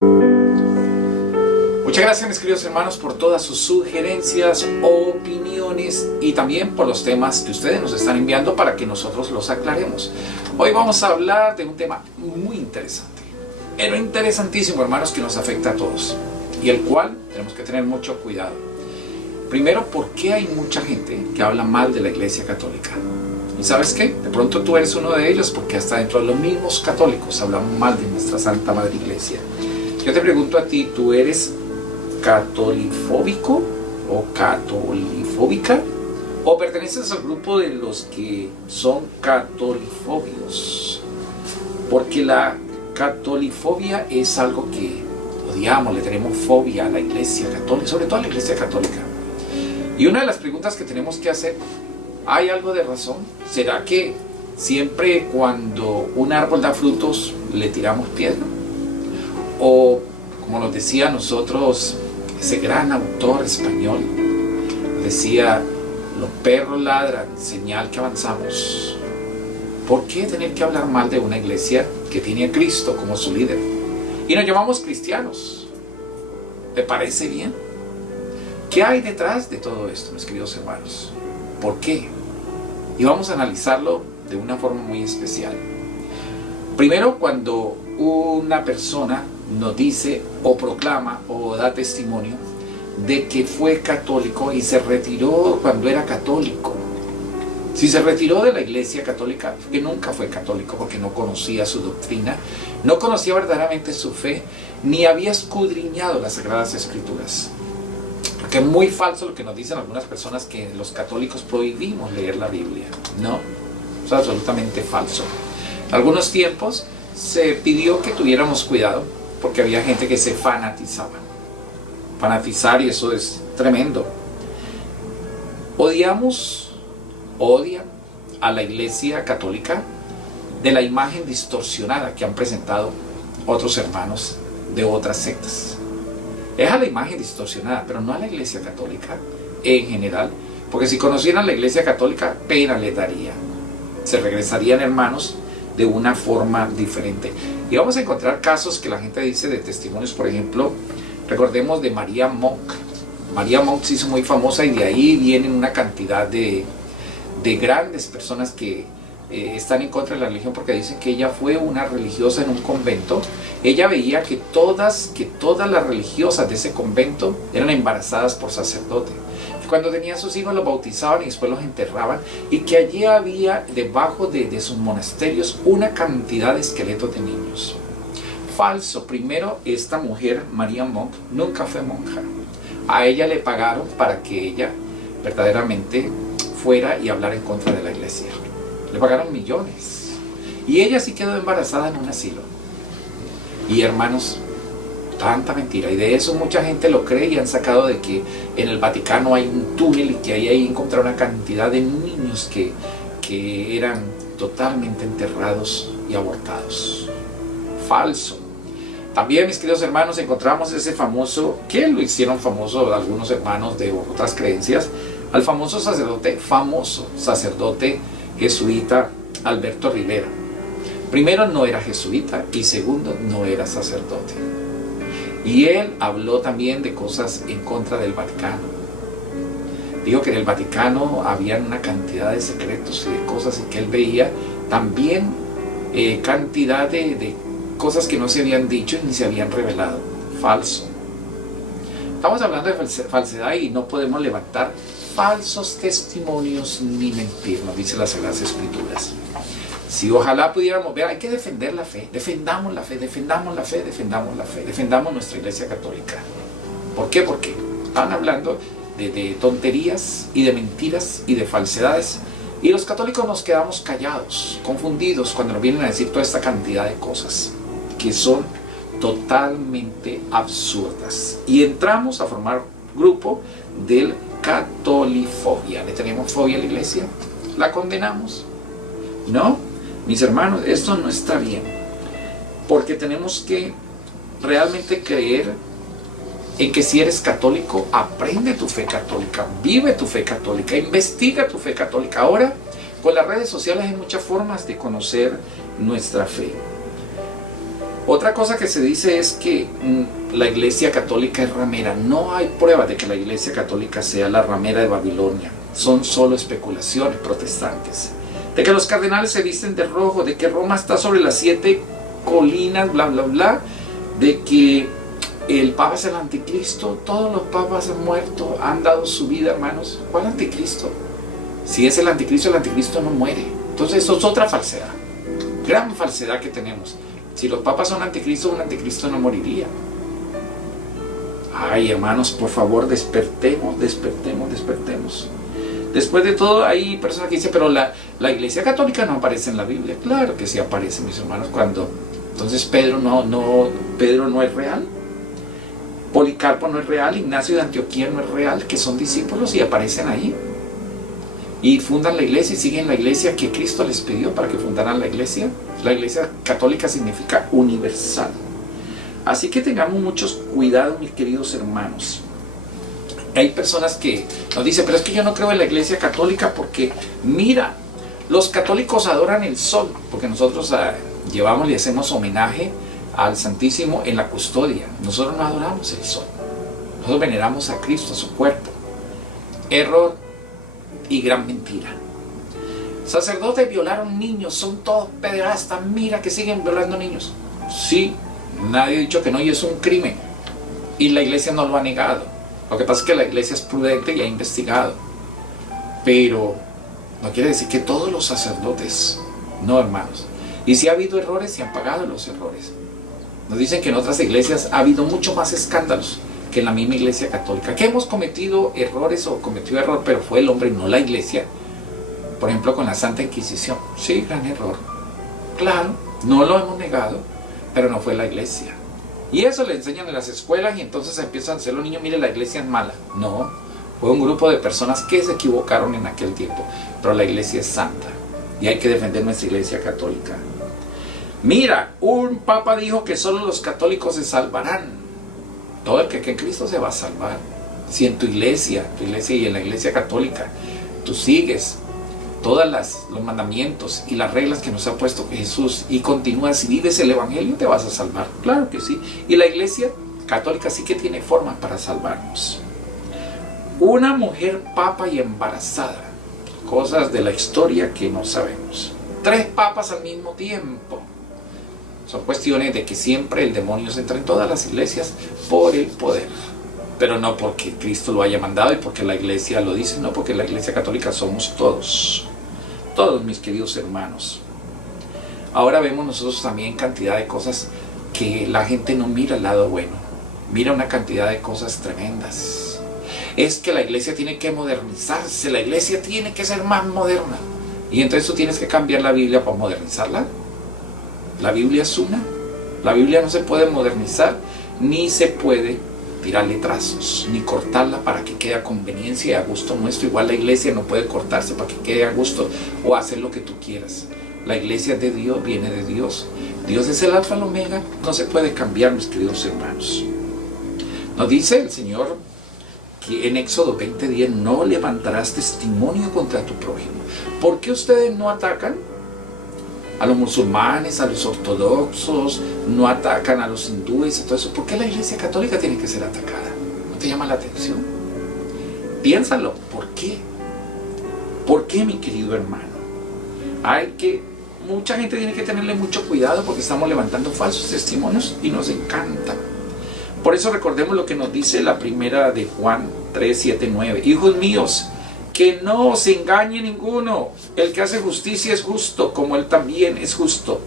Muchas gracias, mis queridos hermanos, por todas sus sugerencias, opiniones y también por los temas que ustedes nos están enviando para que nosotros los aclaremos. Hoy vamos a hablar de un tema muy interesante, pero interesantísimo, hermanos, que nos afecta a todos y el cual tenemos que tener mucho cuidado. Primero, ¿por qué hay mucha gente que habla mal de la Iglesia Católica? ¿Y sabes qué? De pronto tú eres uno de ellos, porque hasta dentro de los mismos católicos hablamos mal de nuestra Santa Madre Iglesia. Yo te pregunto a ti, ¿tú eres catolifóbico o catolifóbica? ¿O perteneces al grupo de los que son catolifobios? Porque la catolifobia es algo que odiamos, le tenemos fobia a la Iglesia Católica, sobre todo a la Iglesia Católica. Y una de las preguntas que tenemos que hacer, ¿hay algo de razón? ¿Será que siempre cuando un árbol da frutos le tiramos piedra? O, como nos decía nosotros, ese gran autor español, decía, los perros ladran, señal que avanzamos. ¿Por qué tener que hablar mal de una iglesia que tiene a Cristo como su líder? Y nos llamamos cristianos. ¿Te parece bien? ¿Qué hay detrás de todo esto, mis queridos hermanos? ¿Por qué? Y vamos a analizarlo de una forma muy especial. Primero, cuando una persona nos dice o proclama o da testimonio de que fue católico y se retiró cuando era católico. Si se retiró de la Iglesia Católica, que nunca fue católico porque no conocía su doctrina, no conocía verdaderamente su fe, ni había escudriñado las Sagradas Escrituras. Porque es muy falso lo que nos dicen algunas personas, que los católicos prohibimos leer la Biblia. No, es absolutamente falso. En algunos tiempos se pidió que tuviéramos cuidado porque había gente que se fanatizaba. Fanatizar, y eso es tremendo. Odian a la Iglesia Católica de la imagen distorsionada que han presentado otros hermanos de otras sectas. Es a la imagen distorsionada, pero no a la Iglesia Católica en general, porque si conocieran la Iglesia Católica, pena les daría. Se regresarían hermanos de una forma diferente. Y vamos a encontrar casos que la gente dice de testimonios. Por ejemplo, recordemos de María Monk. María Monk se hizo muy famosa y de ahí vienen una cantidad de grandes personas que están en contra de la religión, porque dicen que ella fue una religiosa en un convento. Ella veía que todas las religiosas de ese convento eran embarazadas por sacerdote. Cuando tenían sus hijos los bautizaban y después los enterraban, y que allí había debajo de sus monasterios una cantidad de esqueletos de niños. Falso. Primero, esta mujer, María Monk, nunca fue monja. A ella le pagaron para que ella verdaderamente fuera y hablara en contra de la iglesia. Le pagaron millones. Y ella sí quedó embarazada en un asilo. Y hermanos, tanta mentira. Y de eso mucha gente lo cree, y han sacado de que en el Vaticano hay un túnel y que ahí encontraron una cantidad de niños que eran totalmente enterrados y abortados. Falso. También, mis queridos hermanos, encontramos ese famoso, que lo hicieron famoso algunos hermanos de otras creencias, al famoso sacerdote jesuita Alberto Rivera. Primero, no era jesuita, y segundo, no era sacerdote. Y él habló también de cosas en contra del Vaticano. Dijo que en el Vaticano había una cantidad de secretos y de cosas, y que él veía también cantidad de cosas que no se habían dicho ni se habían revelado. Falso. Estamos hablando de falsedad, y no podemos levantar falsos testimonios ni mentir, nos dice las Sagradas Escrituras. Si ojalá pudiéramos ver, hay que defender la fe, defendamos la fe, defendamos la fe, defendamos la fe, defendamos nuestra Iglesia Católica. ¿Por qué? Porque están hablando de tonterías y de mentiras y de falsedades, y los católicos nos quedamos callados, confundidos, cuando nos vienen a decir toda esta cantidad de cosas que son totalmente absurdas. Y entramos a formar grupo del catolifobia. ¿Le tenemos fobia a la iglesia? ¿La condenamos? No, mis hermanos, esto no está bien, porque tenemos que realmente creer en que si eres católico, aprende tu fe católica, vive tu fe católica, investiga tu fe católica. Ahora, con las redes sociales hay muchas formas de conocer nuestra fe. Otra cosa que se dice es que la Iglesia Católica es ramera. No hay prueba de que la Iglesia Católica sea la ramera de Babilonia. Son solo especulaciones protestantes. De que los cardenales se visten de rojo, de que Roma está sobre las 7 colinas, bla, bla, bla. De que el Papa es el anticristo. Todos los papas han muerto, han dado su vida, hermanos. ¿Cuál anticristo? Si es el anticristo no muere. Entonces eso es otra falsedad. Gran falsedad que tenemos. Si los papas son anticristo, un anticristo no moriría. Ay, hermanos, por favor, despertemos, despertemos, despertemos. Después de todo, hay personas que dicen, pero la Iglesia Católica no aparece en la Biblia. Claro que sí aparece, mis hermanos, cuando... Entonces Pedro no es real. Policarpo no es real. Ignacio de Antioquía no es real, que son discípulos y aparecen ahí. Y fundan la iglesia y siguen la iglesia que Cristo les pidió para que fundaran la iglesia. La Iglesia Católica significa universal. Así que tengamos mucho cuidado, mis queridos hermanos. Hay personas que nos dicen, pero es que yo no creo en la Iglesia Católica porque, mira, los católicos adoran el sol, porque nosotros llevamos y hacemos homenaje al Santísimo en la custodia. Nosotros no adoramos el sol. Nosotros veneramos a Cristo, a su cuerpo. Error y gran mentira. Sacerdotes violaron niños, son todos pederastas, mira que siguen violando niños. Sí, nadie ha dicho que no y es un crimen. Y la iglesia no lo ha negado. Lo que pasa es que la iglesia es prudente y ha investigado. Pero no quiere decir que todos los sacerdotes, no, hermanos. Y si ha habido errores, se han pagado los errores. Nos dicen que en otras iglesias ha habido mucho más escándalos que en la misma Iglesia Católica. Que hemos cometido errores o cometió error, pero fue el hombre y no la iglesia. Por ejemplo, con la Santa Inquisición. Sí, gran error. Claro, no lo hemos negado, pero no fue la iglesia. Y eso le enseñan en las escuelas y entonces empiezan a hacer los niños, mire, la iglesia es mala. No, fue un grupo de personas que se equivocaron en aquel tiempo. Pero la iglesia es santa y hay que defender nuestra Iglesia Católica. Mira, un papa dijo que solo los católicos se salvarán. Todo el que cree en Cristo se va a salvar. Si en tu iglesia y en la Iglesia Católica, tú sigues todos los mandamientos y las reglas que nos ha puesto Jesús y continúas y vives el Evangelio, te vas a salvar. Claro que sí. Y la Iglesia Católica sí que tiene formas para salvarnos. Una mujer papa y embarazada. Cosas de la historia que no sabemos. 3 papas al mismo tiempo. Son cuestiones de que siempre el demonio se entra en todas las iglesias por el poder. Pero no porque Cristo lo haya mandado y porque la iglesia lo dice, no, porque la Iglesia Católica somos todos. Todos, mis queridos hermanos. Ahora vemos nosotros también cantidad de cosas que la gente no mira el lado bueno. Mira una cantidad de cosas tremendas. Es que la iglesia tiene que modernizarse, la iglesia tiene que ser más moderna. Y entonces tú tienes que cambiar la Biblia para modernizarla. La Biblia es una. La Biblia no se puede modernizar, ni se puede tirarle trazos, ni cortarla para que quede a conveniencia y a gusto nuestro. Igual la iglesia no puede cortarse para que quede a gusto o hacer lo que tú quieras. La iglesia es de Dios, viene de Dios. Dios es el alfa y el omega, no se puede cambiar, mis queridos hermanos. Nos dice el Señor que en Éxodo 20:10, no levantarás testimonio contra tu prójimo. ¿Por qué ustedes no atacan a los musulmanes, a los ortodoxos, no atacan a los hindúes, a todo eso? ¿Por qué la Iglesia Católica tiene que ser atacada? ¿No te llama la atención? Piénsalo, ¿por qué? ¿Por qué, mi querido hermano? Mucha gente tiene que tenerle mucho cuidado porque estamos levantando falsos testimonios y nos encanta. Por eso recordemos lo que nos dice la primera de Juan 3, 7, 9. Hijos míos, que no os engañe ninguno. El que hace justicia es justo, como él también es justo.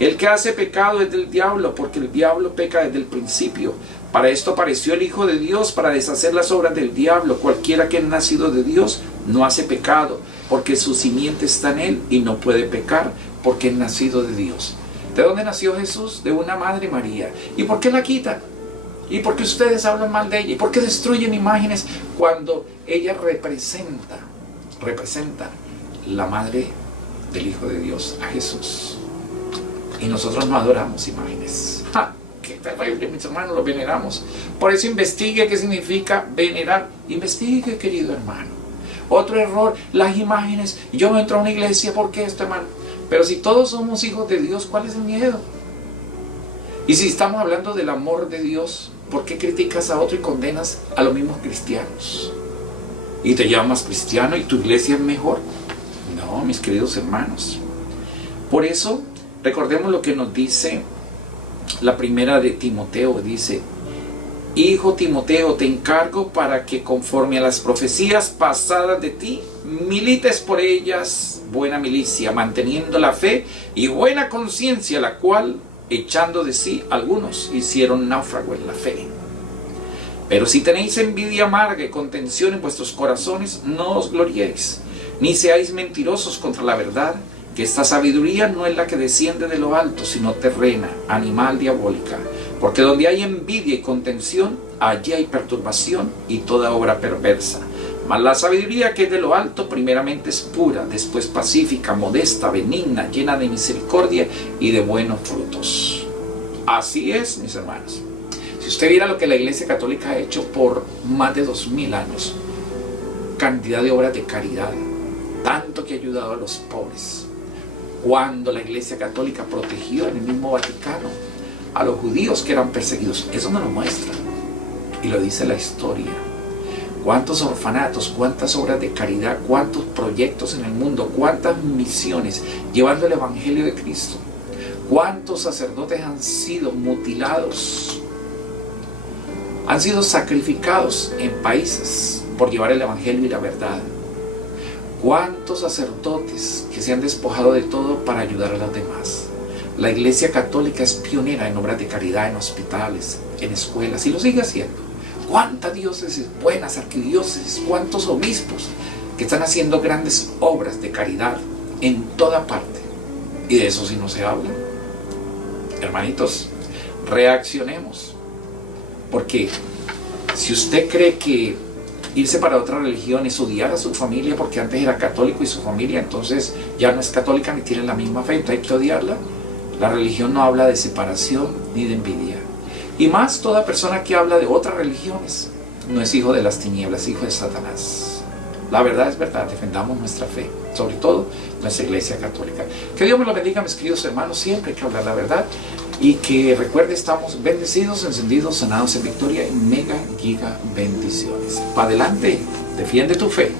El que hace pecado es del diablo, porque el diablo peca desde el principio. Para esto apareció el Hijo de Dios, para deshacer las obras del diablo. Cualquiera que es nacido de Dios no hace pecado, porque su simiente está en él y no puede pecar, porque es nacido de Dios. ¿De dónde nació Jesús? De una madre María. ¿Y por qué la quitan? ¿Y por qué ustedes hablan mal de ella? ¿Y por qué destruyen imágenes cuando ella representa la madre del Hijo de Dios, a Jesús? Y nosotros no adoramos imágenes. ¡Ja! ¡Qué terrible, mis hermanos! Lo veneramos. Por eso investigue qué significa venerar. Investigue, querido hermano. Otro error, las imágenes. Yo no entro a una iglesia porque esto, hermano. Pero si todos somos hijos de Dios, ¿cuál es el miedo? Y si estamos hablando del amor de Dios, ¿por qué criticas a otro y condenas a los mismos cristianos? ¿Y te llamas cristiano y tu iglesia es mejor? No, mis queridos hermanos. Por eso, recordemos lo que nos dice la primera de Timoteo. Dice: Hijo Timoteo, te encargo para que conforme a las profecías pasadas de ti, milites por ellas buena milicia, manteniendo la fe y buena conciencia, la cual, echando de sí, algunos hicieron náufrago en la fe. Pero si tenéis envidia amarga y contención en vuestros corazones, no os gloriéis, ni seáis mentirosos contra la verdad, que esta sabiduría no es la que desciende de lo alto, sino terrena, animal, diabólica. Porque donde hay envidia y contención, allí hay perturbación y toda obra perversa. Mas la sabiduría que es de lo alto, primeramente es pura, después pacífica, modesta, benigna, llena de misericordia y de buenos frutos. Así es, mis hermanos. Si usted viera lo que la Iglesia Católica ha hecho por más de 2000 años, cantidad de obras de caridad, tanto que ha ayudado a los pobres. Cuando la Iglesia Católica protegió en el mismo Vaticano a los judíos que eran perseguidos, eso nos lo muestra y lo dice la historia. Cuántos orfanatos, cuántas obras de caridad, cuántos proyectos en el mundo, cuántas misiones llevando el Evangelio de Cristo. Cuántos sacerdotes han sido mutilados, han sido sacrificados en países por llevar el Evangelio y la verdad. Cuántos sacerdotes que se han despojado de todo para ayudar a los demás. La Iglesia Católica es pionera en obras de caridad, en hospitales, en escuelas, y lo sigue haciendo. Cuántas diócesis buenas, arquidiócesis, cuántos obispos que están haciendo grandes obras de caridad en toda parte. Y de eso sí no se habla. Hermanitos, reaccionemos. Porque si usted cree que irse para otra religión es odiar a su familia porque antes era católico y su familia entonces ya no es católica ni tiene la misma fe, entonces hay que odiarla. La religión no habla de separación ni de envidia. Y más, toda persona que habla de otras religiones no es hijo de las tinieblas, es hijo de Satanás. La verdad es verdad, defendamos nuestra fe, sobre todo nuestra Iglesia Católica. Que Dios me lo bendiga, mis queridos hermanos, siempre hay que hablar la verdad. Y que recuerde, estamos bendecidos, encendidos, sanados en victoria y mega giga bendiciones. Para adelante, defiende tu fe.